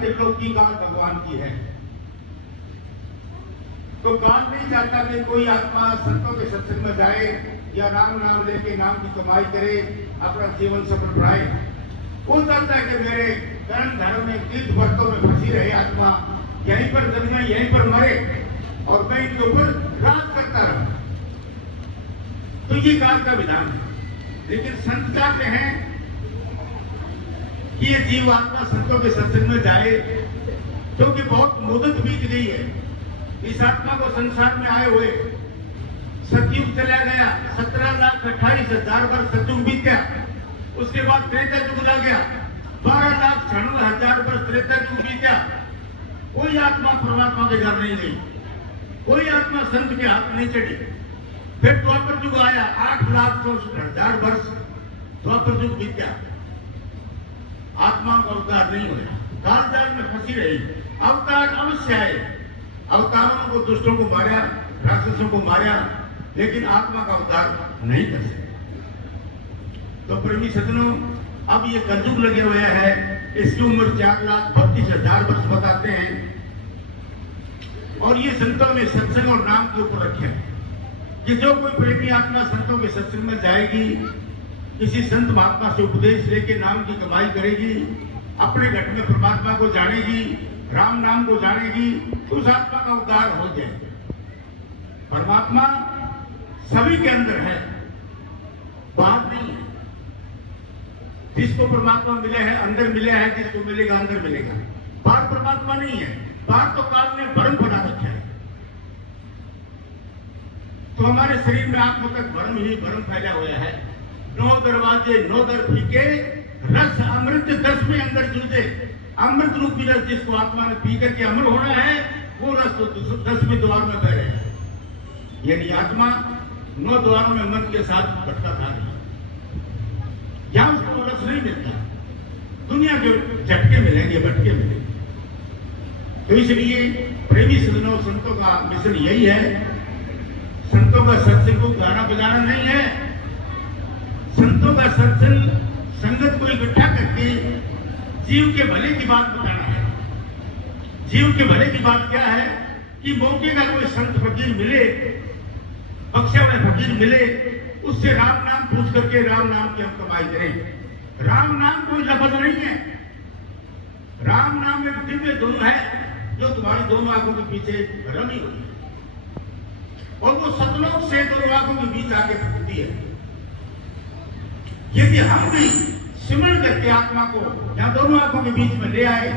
त्रिलोकी काल भगवान की है। तो काल नहीं चाहता कि कोई आत्मा संतों के सत्संग में जाए या राम नाम लेके नाम की कमाई करे, अपना जीवन सफल बढ़ाए। वो चाहता है कि मेरे कर्म धर्म में तीर्थ व्रतों में फंसी रहे आत्मा, यहीं पर जन्मे यहीं पर मरे और मैं इनके ऊपर राज करता रहूं। तो ये काल का विधान है। लेकिन संत चाहते हैं कि ये जीव आत्मा संतों के सत्संग में जाए, क्योंकि बहुत मुद्दत बीत गई है इस आत्मा को संसार में आए हुए। सतयुग चला गया, 17,28,000 वर्ष सतयुग बीत गया। उसके बाद त्रेता युग आ गया, 12,96,000 वर्ष त्रेता युग बीत गया। कोई आत्मा परमात्मा के घर नहीं गई, कोई आत्मा संत के हाथ नहीं चढ़ी। फिर द्वापर युग आया, 8,64,000 वर्ष द्वापर युग बीत गया। आत्मा का अवतार नहीं हुआ, कालजाल में फंसी रही। अवतार अवश्य आए, अवतारों को दुष्टों को मारा, राक्षसों को मारा, लेकिन आत्मा का अवतार नहीं कर सके। तो प्रेमी सज्जनों, अब ये कलयुग लगे हुए है, इसकी उम्र 4,32,000 वर्ष बताते हैं। और ये संतों ने सत्संग और नाम के ऊपर रखे कि जो कोई प्रेमी आत्मा संतों के सत्संग में जाएगी, किसी संत महात्मा से उपदेश लेके नाम की कमाई करेगी, अपने घट में परमात्मा को जानेगी, राम नाम को जानेगी, उस आत्मा का उद्धार हो जाए। परमात्मा सभी के अंदर है, बाहर नहीं है। जिसको परमात्मा मिले है अंदर मिले है, जिसको मिलेगा अंदर मिलेगा। बाहर परमात्मा नहीं है, बाहर तो काल ने भ्रम बना रखा है। तो हमारे शरीर में आत्मा तक भ्रम ही भ्रम फैला हुआ है। 9 दरवाजे 9 दर फीके, रस अमृत 10 में अंदर जूझे। अमृत रूपी रस जिसको आत्मा ने पी करके अमर होना है, वो रस तो 10वें द्वार में बह रहे हैं। यानी आत्मा 9 द्वारों में मन के साथ भटका था। यहां उसको रस नहीं मिलता, दुनिया के झटके मिलेंगे, भटके मिलेंगे। तो इसलिए प्रेमी सज्जनों, संतों का मिशन यही है। संतों का सत्संग को गाना बजाना नहीं है। संतों का सत्संग संगत को इकट्ठा करके जीव के भले की बात बताना है। जीव के भले की बात क्या है कि मौके का कोई संत फकीर मिले, बख्शा हुआ फकीर मिले, उससे राम नाम पूछ करके राम नाम की हम कमाई करें। राम नाम कोई लफ्ज नहीं है, राम नाम एक दिव्य धुन है जो तुम्हारी दोनों आंखों के पीछे रमी हुई है, और वो सतलोक से दोनों आंखों के बीच आके फूटती है। यदि हम भी सिमरण करके आत्मा को यहाँ दोनों आंखों के बीच में ले आए